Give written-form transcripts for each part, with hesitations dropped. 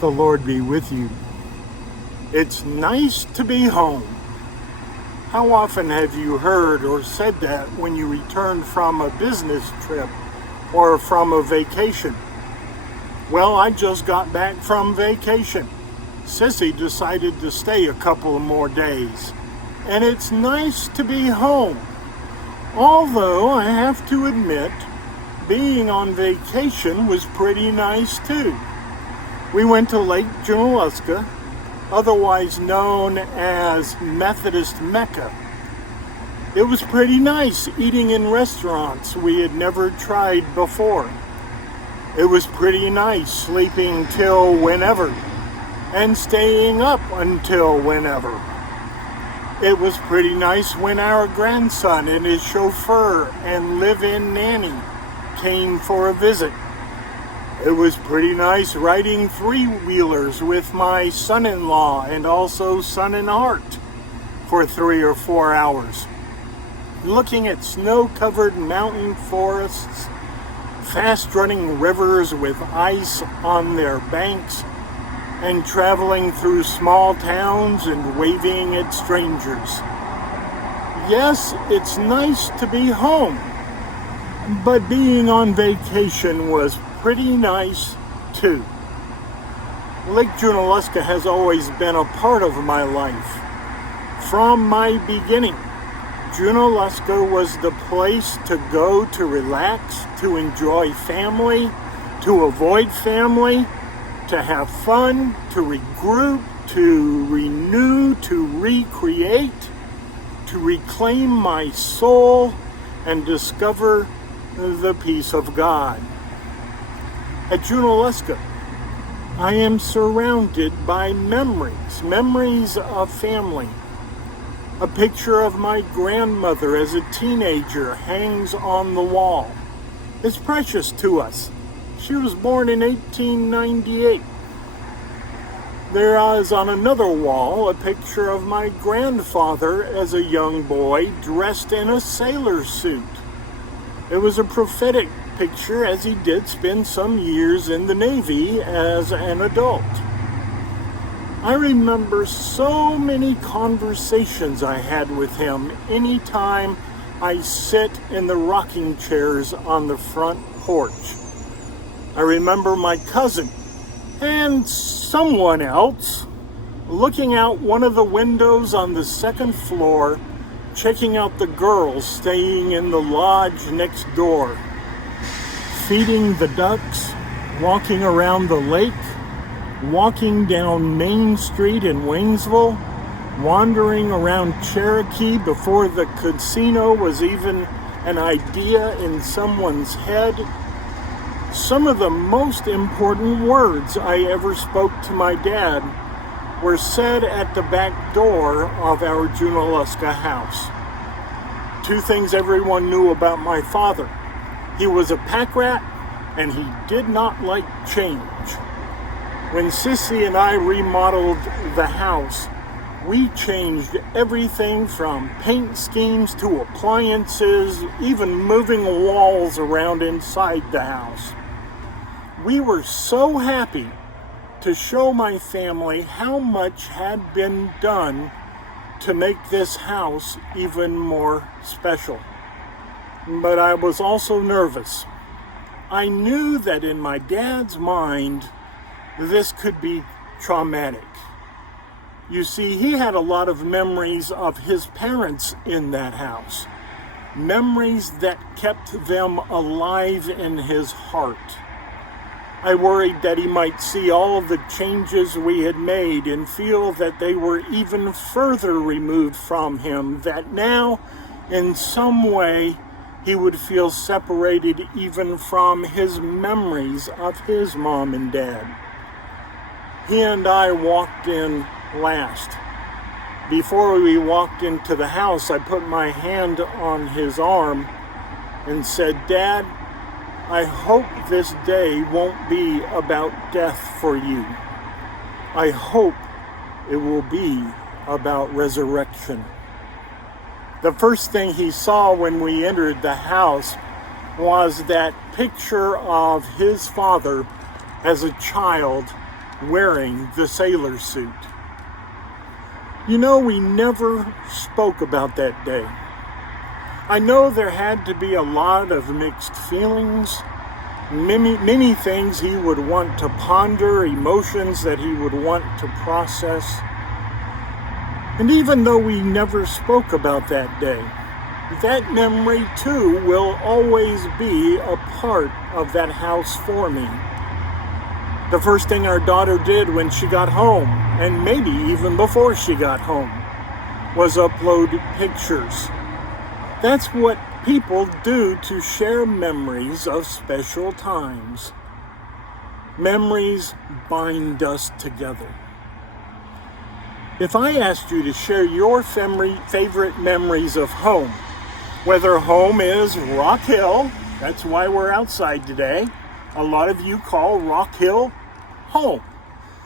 The Lord be with you. It's nice to be home. How often have you heard or said that when you returned from a business trip or from a vacation? Well, I just got back from vacation. Sissy decided to stay a couple of more days. And it's nice to be home. Although I have to admit, being on vacation was pretty nice too. We went to Lake Junaluska, otherwise known as Methodist Mecca. It was pretty nice eating in restaurants we had never tried before. It was pretty nice sleeping till whenever and staying up until whenever. It was pretty nice when our grandson and his chauffeur and live-in nanny came for a visit. It was pretty nice riding three-wheelers with my son-in-law and also son-in-heart for 3 or 4 hours. Looking at snow-covered mountain forests, fast-running rivers with ice on their banks, and traveling through small towns and waving at strangers. Yes, it's nice to be home, but being on vacation was pretty nice too. Lake Junaluska has always been a part of my life. From my beginning, Junaluska was the place to go to relax, to enjoy family, to avoid family, to have fun, to regroup, to renew, to recreate, to reclaim my soul and discover the peace of God. At Junaluska, I am surrounded by memories of family. A picture of my grandmother as a teenager hangs on the wall. It's precious to us. She was born in 1898. There is on another wall a picture of my grandfather as a young boy dressed in a sailor suit. It was a prophetic picture as he did spend some years in the Navy as an adult. I remember so many conversations I had with him anytime I sit in the rocking chairs on the front porch. I remember my cousin and someone else looking out one of the windows on the second floor, checking out the girls staying in the lodge next door, feeding the ducks, walking around the lake, walking down Main Street in Waynesville, wandering around Cherokee before the casino was even an idea in someone's head. Some of the most important words I ever spoke to my dad were said at the back door of our Junaluska house. 2 things everyone knew about my father. He was a pack rat, and he did not like change. When Sissy and I remodeled the house, we changed everything from paint schemes to appliances, even moving walls around inside the house. We were so happy to show my family how much had been done to make this house even more special. But I was also nervous. I knew that in my dad's mind, this could be traumatic. You see, he had a lot of memories of his parents in that house. Memories that kept them alive in his heart. I worried that he might see all of the changes we had made and feel that they were even further removed from him, that now, in some way, he would feel separated even from his memories of his mom and dad. He and I walked in last. Before we walked into the house, I put my hand on his arm and said, "Dad, I hope this day won't be about death for you. I hope it will be about resurrection." The first thing he saw when we entered the house was that picture of his father as a child wearing the sailor suit. You know, we never spoke about that day. I know there had to be a lot of mixed feelings, many things he would want to ponder, emotions that he would want to process. And even though we never spoke about that day, that memory too will always be a part of that house for me. The first thing our daughter did when she got home, and maybe even before she got home, was upload pictures. That's what people do to share memories of special times. Memories bind us together. If I asked you to share your favorite memories of home, whether home is Rock Hill, that's why we're outside today. A lot of you call Rock Hill home.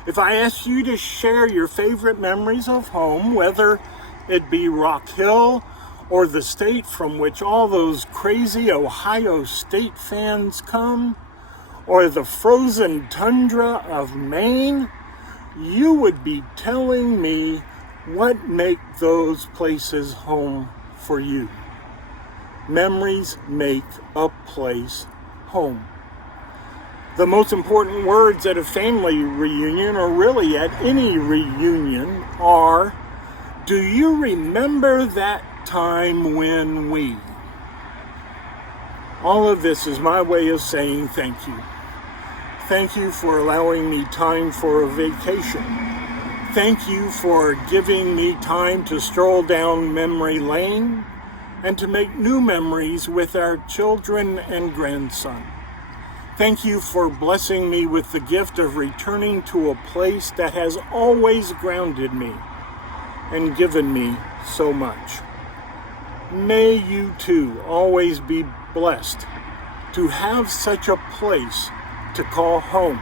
If I asked you to share your favorite memories of home, whether it be Rock Hill or the state from which all those crazy Ohio State fans come, or the frozen tundra of Maine, you would be telling me what make those places home for you. Memories make a place home. The most important words at a family reunion, or really at any reunion, are, "Do you remember that time when we?" All of this is my way of saying thank you. Thank you for allowing me time for a vacation. Thank you for giving me time to stroll down memory lane and to make new memories with our children and grandson. Thank you for blessing me with the gift of returning to a place that has always grounded me and given me so much. May you too always be blessed to have such a place to call home.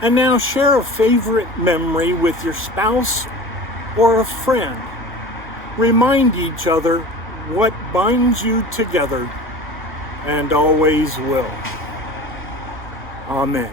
And now share a favorite memory with your spouse or a friend. Remind each other what binds you together and always will. Amen.